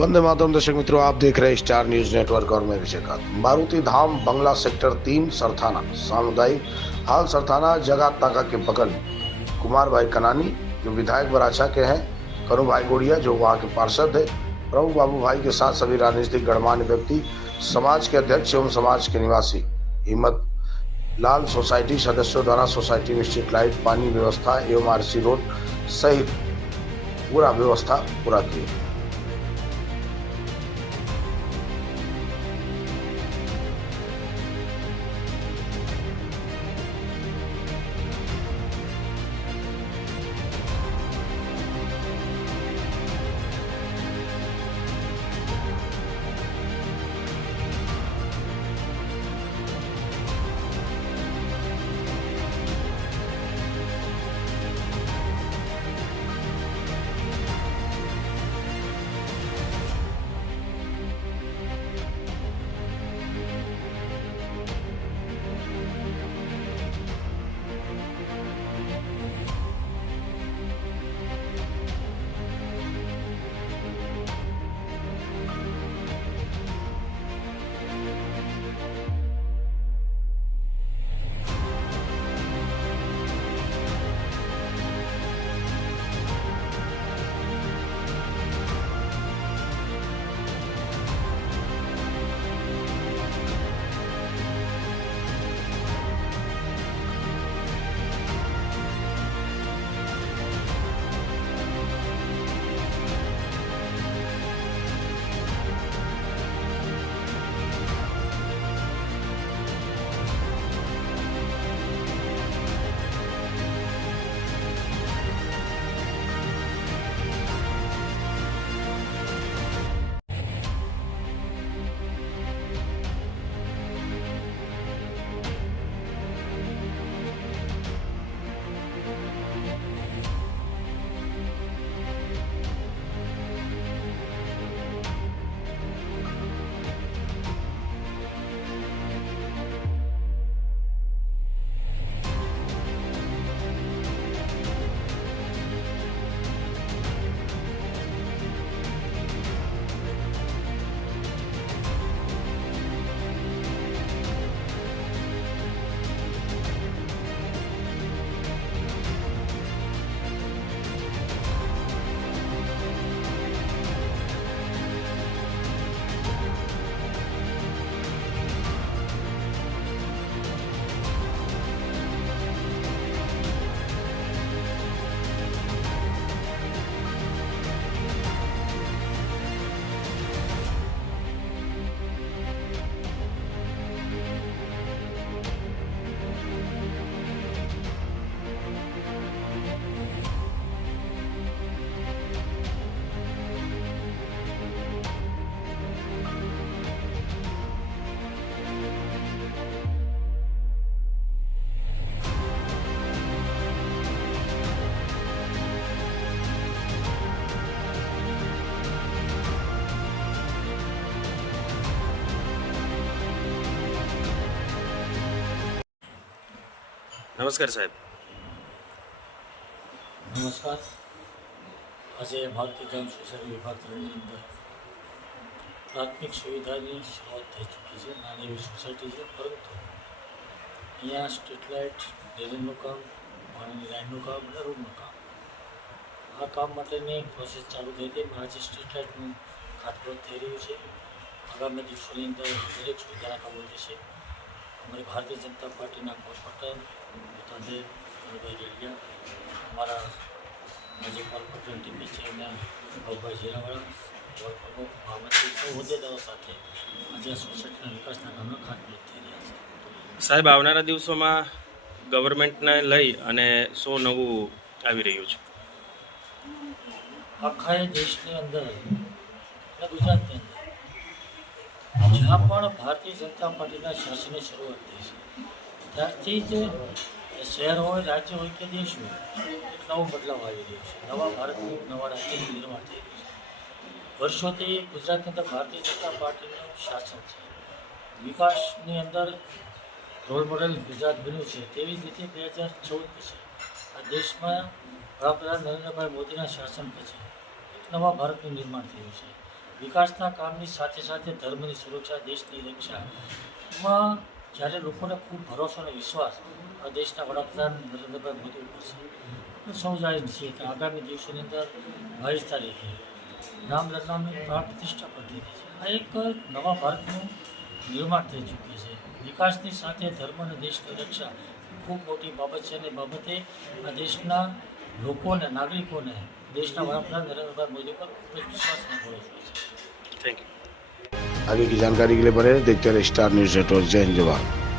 वंदे मातरम। दर्शक मित्रों, आप देख रहे हैं स्टार न्यूज नेटवर्क और मैं विजयकांत। मारुति धाम बंगला सेक्टर 3 सरथाना सामुदायिक हाल सरथाना जगत ताका के बगल में कुमार भाई कनानी जो विधायक बराछा के हैं, कनु भाई गोड़िया जो वहां के पार्षद है, प्रभु बाबू भाई के साथ सभी राजनीतिक गणमान्य व्यक्ति, समाज के अध्यक्ष एवं समाज के निवासी, हिम्मत लाल सोसाइटी सदस्यों द्वारा सोसाइटी में स्ट्रीट लाइट, पानी व्यवस्था एवं आरसी रोड सहित पूरा व्यवस्था पूरा की। નમસ્કાર સાહેબ। નમસ્કાર। આજે ભારતીય જન સોસાયટી વિભાગ ત્રણની અંદર પ્રાથમિક સુવિધાની શરૂઆત થઈ ચૂકી છે। નાની એવી સોસાયટી છે, પરંતુ અહીંયા સ્ટ્રીટ લાઇટ, ડ્રેનેજનું કામ, પાણીની લાઇનનું કામ અને રોડનું કામ, આ કામ માટેની પ્રોસેસ ચાલુ થઈ હતી। આજે સ્ટ્રીટ લાઇટનું ખાતમુહૂર્ત થઈ રહ્યું છે। આગામી દિવસોની અંદર દરેક સુવિધાના કામો થશે। हमारी भारतीय जनता पार्टी कॉर्पोरेटर नेताजी कनुभाई गोड़िया, हमारा माजी कॉर्पोरेटर टीपी चेयरमैन बाबूभाई जीरावाड़ा और प्रमुख महामंत्री सौ होद्देदारों साथ आज सोसायटी विकासना कामों खातमुहूर्त થઈ રહ્યા છે। સાહેબ, આવનારા દિવસોમાં ગવર્મેન્ટને લઈ અને શું નવું આવી રહ્યું છે? આખા દેશની અંદર અને ગુજરાતની અંદર જ્યાં પણ ભારતીય જનતા પાર્ટીના શાસનની શરૂઆત થઈ છે, ત્યારથી જ શહેર હોય, રાજ્ય હોય કે દેશ હોય, એક નવો બદલાવ આવી રહ્યો છે। નવા ભારતનું, નવા રાજ્યનું નિર્માણ થઈ રહ્યું છે। વર્ષોથી ગુજરાતની અંદર ભારતીય જનતા પાર્ટીનું શાસન છે। વિકાસની અંદર રોલ મોડેલ ગુજરાત બન્યું છે। તેવી જ રીતે 2014 પછી આ દેશમાં વડાપ્રધાન નરેન્દ્રભાઈ મોદીના શાસન પછી એક નવા ભારતનું નિર્માણ થયું છે। વિકાસના કામની સાથે સાથે ધર્મની સુરક્ષા, દેશની રક્ષામાં જ્યારે લોકોને ખૂબ ભરોસો અને વિશ્વાસ આ દેશના વડાપ્રધાન નરેન્દ્રભાઈ મોદી ઉપર છે. આપણે સૌ જાણીએ છીએ કે આગામી દિવસોની અંદર 22 તારીખે રામલલ્લાની પ્રાણ પ્રતિષ્ઠા પણ થઈ રહી છે. આ એક નવા ભારતનું નિર્માણ થઈ ચૂક્યું છે. વિકાસની સાથે ધર્મ અને દેશની રક્ષા ખૂબ મોટી બાબત છે અને બાબતે આ દેશના લોકોને, નાગરિકોને દેશના वडाप्रधान नरेंद्रभाई मोदी पर खूब विश्वास है. Thank you. आगे की जानकारी के लिए बने रहे, देखते रहे स्टार न्यूज नेटवर्क. जय हिंद, जवाहर.